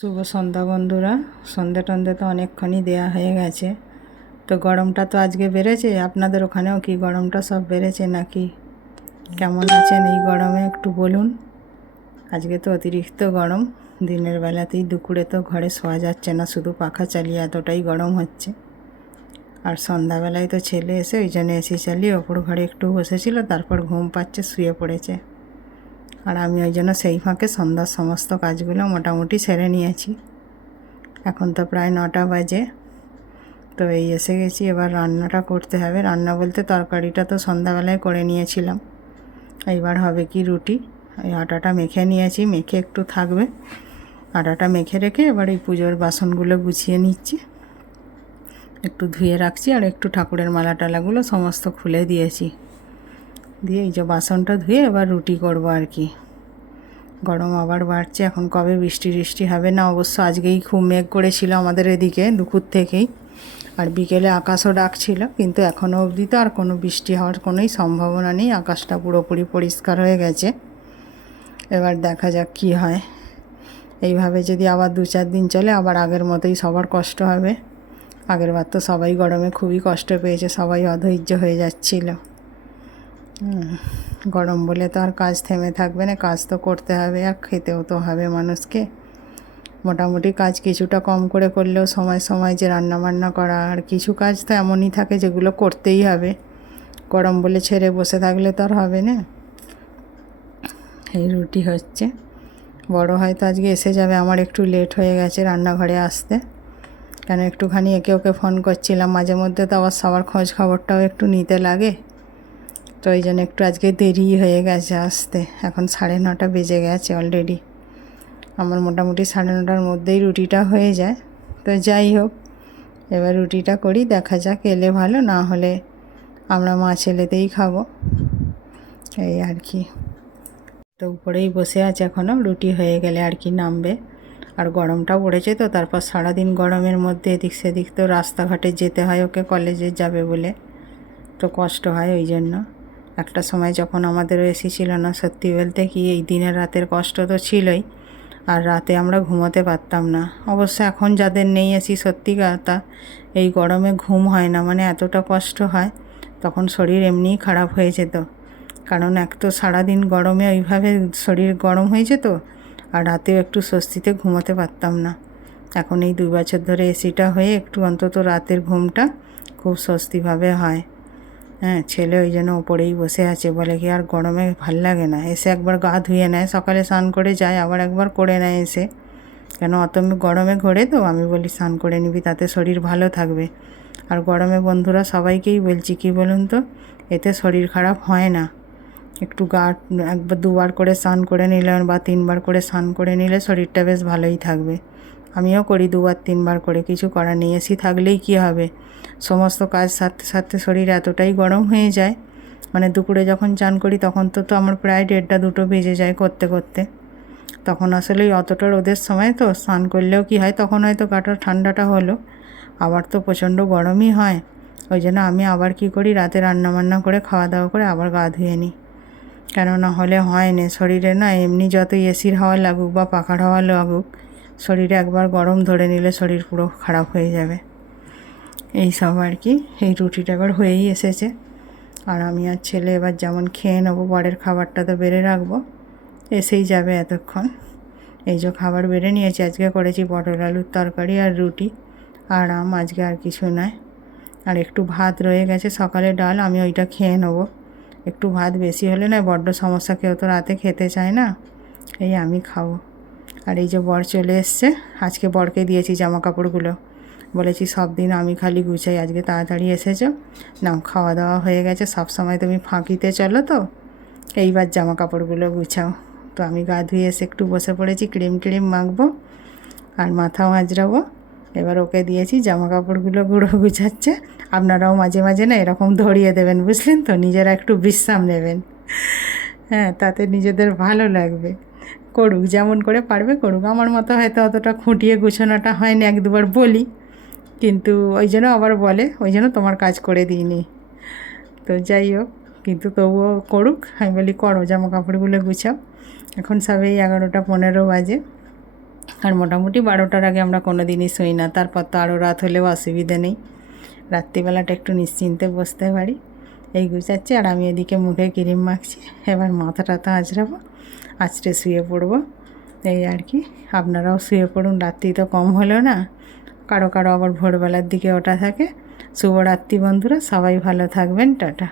শুভ সন্ধ্যা বন্ধুরা। সন্ধে টন্ধে তো অনেকক্ষণই দেয়া হয়ে গেছে। তো গরমটা তো আজকে বেড়েছে, আপনাদের ওখানেও কি গরমটা সব বেড়েছে নাকি? কেমন আছেন এই গরমে একটু বলুন। আজকে তো অতিরিক্ত গরম, দিনের বেলাতেই দুপুরে তো ঘরে শোয়া যাচ্ছে না, শুধু পাখা চালিয়ে এতটাই গরম হচ্ছে। আর সন্ধ্যাবেলায় তো ছেলে এসে ওই জন্য এসি চালিয়ে ওপর ঘরে একটু বসেছিল, তারপর ঘুম পাচ্ছে, শুয়ে পড়েছে। আর আমি ওই জন্য সেই ফাঁকে সন্ধ্যার সমস্ত কাজগুলো মোটামুটি সেরে নিয়েছি। এখন তো প্রায় 9টা বাজে। তো এই এসে গেছি, এবার রান্নাটা করতে হবে। রান্না বলতে তরকারিটা তো সন্ধ্যাবেলায় করে নিয়েছিলাম, এইবার হবে কি রুটি। এই আটাটা মেখে নিয়েছি, মেখে একটু থাকবে। আটাটা মেখে রেখে এবার এই পুজোর বাসনগুলো গুছিয়ে নিচ্ছি, একটু ধুয়ে রাখছি। আর একটু ঠাকুরের মালা টালাগুলো সমস্ত খুলে দিয়েছি, দিয়ে এই যে বাসনটা ধুয়ে এবার রুটি করব আর কি। গরম আবার বাড়ছে, এখন কবে বৃষ্টি টিষ্টি হবে না। অবশ্য আজকেই খুব মেঘ করেছিল আমাদের এদিকে দুপুর থেকেই, আর বিকেলে আকাশও ডাকছিল, কিন্তু এখনও অবধি তো আর কোনো বৃষ্টি হওয়ার কোনোই সম্ভাবনা নেই। আকাশটা পুরোপুরি পরিষ্কার হয়ে গেছে। এবার দেখা যাক কি হয়। এইভাবে যদি আবার 2-4 দিন চলে, আবার আগের মতোই সবার কষ্ট হবে। আগেরবার তো সবাই গরমে খুবই কষ্ট পেয়েছে, সবাই অধৈর্য হয়ে যাচ্ছিল। গরম বলে তো আর কাজ থেমে থাকবে না, কাজ তো করতে হবে, আর খেতেও তো হবে মানুষকে। মোটামুটি কাজ কিছুটা কম করে করলেও সময় সময় যে রান্না বান্না করা, আর কিছু কাজ তো এমনই থাকে যেগুলো করতেই হবে। গরম বলে ছেড়ে বসে থাকলে তো আর হবে না। এই রুটি হচ্ছে। বড় হয়তো আজকে এসে যাবে, আমার একটু লেট হয়ে গেছে রান্নাঘরে আসতে, কেন একটুখানি একে ওকে ফোন করছিলাম মাঝে মধ্যে, তো আবার সবার খোঁজ খবরটাও একটু নিতে লাগে। তো এই জন্য একটু আজকে দেরি হয়ে গেছে আসতে। এখন 9:30 বেজে গেছে অলরেডি। আমার মোটামুটি 9:30টার মধ্যেই রুটিটা হয়ে যায়। তো যাই হোক, এবার রুটিটা করি, দেখা যাক। এলে ভালো, না হলে আমরা মা ছেলেতেই খাবো, এই আর কি। তো উপরেই বসে আছে, এখনও রুটি হয়ে গেলে আর কি নামবে। আর গরমটা পড়েছে তো, তারপর সারাদিন গরমের মধ্যে এদিক সেদিক তো রাস্তাঘাটে যেতে হয় ওকে, কলেজে যাবে বলে, তো কষ্ট হয়। ওই জন্য একটা সময় যখন আমাদেরও এসি ছিল না, সত্যি বলতে কি এই দিনের রাতের কষ্ট তো ছিলই, আর রাতে আমরা ঘুমোতে পারতাম না। অবশ্য এখন যাদের নেই এসি, সত্যি কথা এই গরমে ঘুম হয় না, মানে এতটা কষ্ট হয়। তখন শরীর এমনিই খারাপ হয়ে যেত, কারণ এক তো সারাদিন গরমে ওইভাবে শরীর গরম হয়ে যেত, আর রাতেও একটু স্বস্তিতে ঘুমোতে পারতাম না। এখন এই 2 বছর ধরে এসিটা হয়ে একটু অন্তত রাতের ঘুমটা খুব স্বস্তিভাবে হয়। ছেলে ওই জন্য ওপরেই বসে আছে, বলে কি আর গরমে ভাল লাগে না। এসে একবার গা ধুয়ে নেয়, সকালে স্নান করে যায়, আবার একবার করে নেয় এসে। কেন অত গরমে ঘোরে, তো আমি বলি স্নান করে নিবি, তাতে শরীর ভালো থাকবে। আর গরমে বন্ধুরা সবাইকেই বলছি, কি বলুন তো, এতে শরীর খারাপ হয় না। একটু গা 1-2বার করে স্নান করে নিলে বা 3বার করে স্নান করে নিলে শরীরটা বেশ ভালোই থাকবে। আমিও করি 2-3বার করে, কিছু করার নেই। এসি থাকলেই কি হবে, সমস্ত কাজ সারতে সারতে শরীর এতটাই গরম হয়ে যায়। মানে দুপুরে যখন চান করি তখন তো আমার প্রায় 1:30-2টো বেজে যায় করতে করতে। তখন আসলে অতটা রোদের সময় তো স্নান করলেও কি হয়, তখন হয়তো গাটা ঠান্ডাটা হলো, আবার তো প্রচণ্ড গরমই হয়। ওই জন্য আমি আবার কি করি, রাতে রান্নাবান্না করে খাওয়া দাওয়া করে আবার গা ধুয়ে নিই। কেননা হলে হয় না, শরীরে না এমনি যতই এসির হাওয়া লাগুক বা পাখার হাওয়া লাগুক, শরীরে একবার গরম ধরে নিলে শরীর পুরো খারাপ হয়ে যাবে। এই সব আর কি। এই রুটিটা এবার হয়েই এসেছে, আর আমি আর ছেলে এবার যেমন খেয়ে নেবো, পরের খাবারটা তো বেড়ে রাখবো, এসেই যাবে এতক্ষণ। এই যে খাবার বেড়ে নিয়েছি, আজকে করেছি পটল আলুর তরকারি আর রুটি, আরাম, আজকে আর কিছু নয়। আর একটু ভাত রয়ে গেছে সকালে ডাল, আমি ওইটা খেয়ে নেবো। একটু ভাত বেশি হলে না বড্ড সমস্যা, কেউ তো রাতে খেতে চায় না, এই আমি খাবো। আর এই যে বর চলে এসছে, আজকে বরকে দিয়েছি জামা কাপড়গুলো, বলেছি সব দিন আমি খালি গুছাই, আজকে তাড়াতাড়ি এসেছো, নাও খাওয়া দাওয়া হয়ে গেছে, সব সময় তুমি ফাঁকিতে চলো, তো এইবার জামা কাপড়গুলো গুছাও। তো আমি গা ধুয়ে এসে একটু বসে পড়েছি, ক্রিম মাখবো আর মাথাও আঁচড়াবো। এবার ওকে দিয়েছি জামা কাপড়গুলো, গুঁড়ো গুছাচ্ছে। আপনারাও মাঝে মাঝে না এরকম ধরিয়ে দেবেন, বুঝলেন তো, নিজেরা একটু বিশ্রাম নেবেন। তাতে নিজেদের ভালো লাগবে। করুক, যেমন করে পারবে করুক। আমার মতো হয়তো অতটা খুঁটিয়ে গুছানোটা হয় না, 1-2বার বলি, কিন্তু ওই জন্য আবার বলে, ওই জন্য তোমার কাজ করে দিইনি। তো যাই হোক, কিন্তু তবুও করুক, আমি বলি করো জামা কাপড়গুলো গুছাও। এখন সবে 11টা 15 বাজে। আর মোটামুটি 12টার আগে আমরা কোনো দিনই শুই না, তারপর তো আরও রাত হলেও অসুবিধে নেই, রাত্রিবেলাটা একটু নিশ্চিন্তে বসতে পারি। এই গুছাচ্ছি আর আমি এদিকে মুখে ক্রিম মাখছি, এবার মাথাটা আঁচড়াবো, আঁচড়ে শুয়ে পড়বো, এই আর কি। আপনারাও শুয়ে পড়ুন, রাত্রি তো কম হলো না, কারো কারো আবার ভোরবেলার দিকে ওঠা থাকে। শুভরাত্রি বন্ধুরা, সবাই ভালো থাকবেন, টাটা।